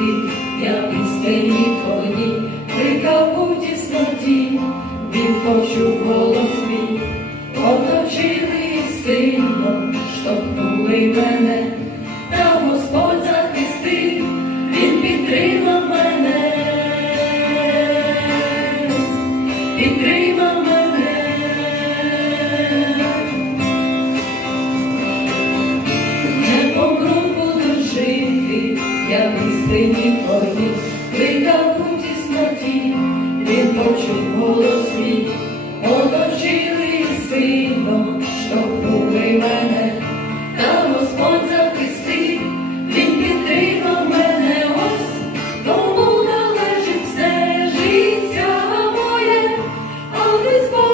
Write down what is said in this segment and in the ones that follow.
ти, я пісні твої, крикав у тісноті, він почув голос мій, оточили сильно, штовхнули мене, та Господь захистив, він підтримав мене. Підтримав жити, я в істині твоїй, кликав у тісноті, він почув голос мій, оточили сильно, штовхнули мене, та Господь захистив, він підтримав мене, ось тому належить все життя моє, а ти Божий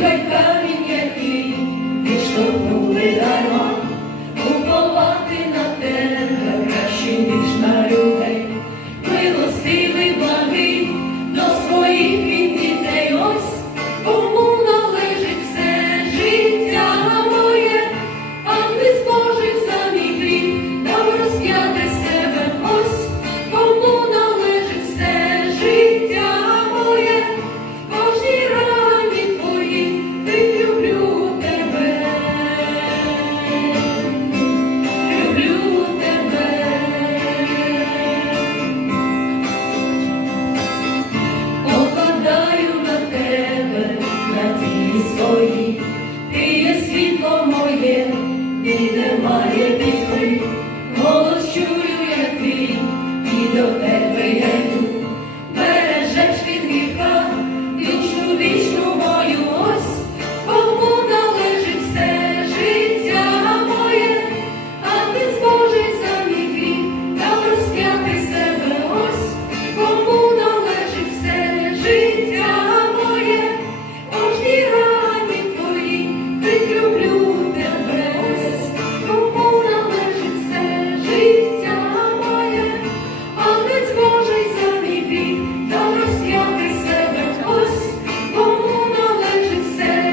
Гайка який, ти baby.